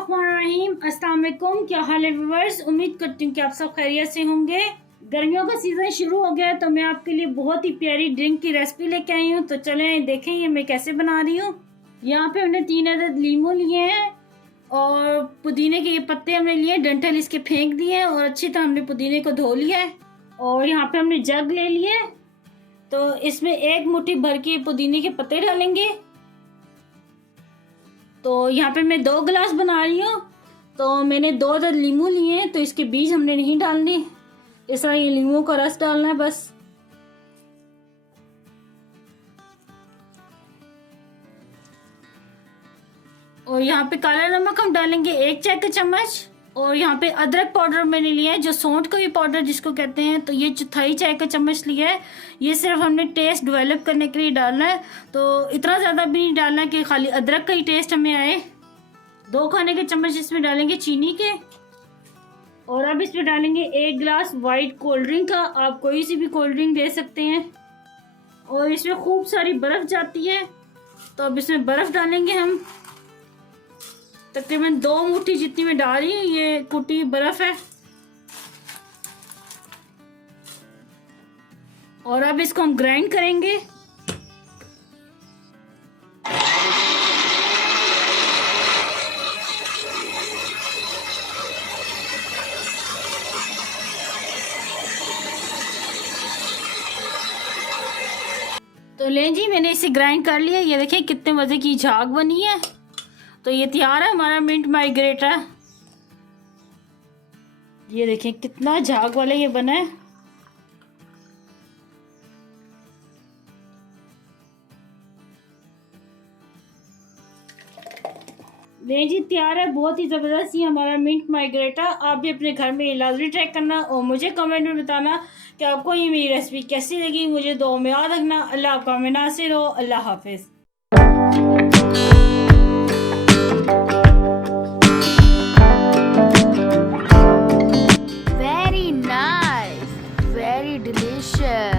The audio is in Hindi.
बिस्मिल्लाहिर्रहमानिर्रहीम। अस्सलाम वालेकुम। क्या हाल है व्यूअर्स? उम्मीद करती हूँ कि आप सब खैरियत से होंगे। गर्मियों का सीज़न शुरू हो गया है तो मैं आपके लिए बहुत ही प्यारी ड्रिंक की रेसिपी लेके आई हूँ। तो चलें देखें ये मैं कैसे बना रही हूँ। यहाँ पे हमने 3 अदद लीमू लिए हैं और पुदीने के ये पत्ते हमने लिए, डंठल इसके फेंक दिए हैं और अच्छी तरह हमने पुदीने को धो लिया है। और यहाँ पे हमने जग ले लिया है तो इसमें 1 मुट्ठी भर के पुदीने के पत्ते डालेंगे। तो यहाँ पे मैं 2 गिलास बना रही हूँ तो मैंने 2 अदद लीमू लिए हैं तो इसके बीज हमने नहीं डालने, इस तरह ये लीमू का रस डालना है बस। और यहाँ पे काला नमक हम डालेंगे 1 चाय का चम्मच। और यहाँ पे अदरक पाउडर मैंने लिया है, जो सौंठ का भी पाउडर जिसको कहते हैं, तो ये 1/4 चाय का चम्मच लिया है। ये सिर्फ हमने टेस्ट डेवलप करने के लिए डालना है, तो इतना ज़्यादा भी नहीं डालना कि खाली अदरक का ही टेस्ट हमें आए। 2 खाने के चम्मच इसमें डालेंगे चीनी के। और अब इसमें डालेंगे 1 गिलास वाइट कोल्ड ड्रिंक का, आप कोई सी भी कोल्ड ड्रिंक दे सकते हैं। और इसमें खूब सारी बर्फ़ जाती है तो अब इसमें बर्फ़ डालेंगे हम, तकरीबन 2 मुट्ठी जितनी मैं डाल रही हूँ, ये कुटी बर्फ है। और अब इसको हम ग्राइंड करेंगे। तो लें जी, मैंने इसे ग्राइंड कर लिया। ये देखिए कितने मज़े की झाग बनी है। तो ये तैयार है हमारा मिंट मार्गरेटा। ये देखें कितना झाग वाला ये बना है। ले जी, तैयार है बहुत ही ज़बरदस्त ही हमारा मिंट मार्गरेटा। आप भी अपने घर में लाजमी ट्राई करना और मुझे कमेंट में बताना कि आपको ये मेरी रेसिपी कैसी लगी। मुझे दुआ में याद रखना। अल्लाह आपका में नासिर हो। अल्लाह हाफिज़। Very nice, very delicious.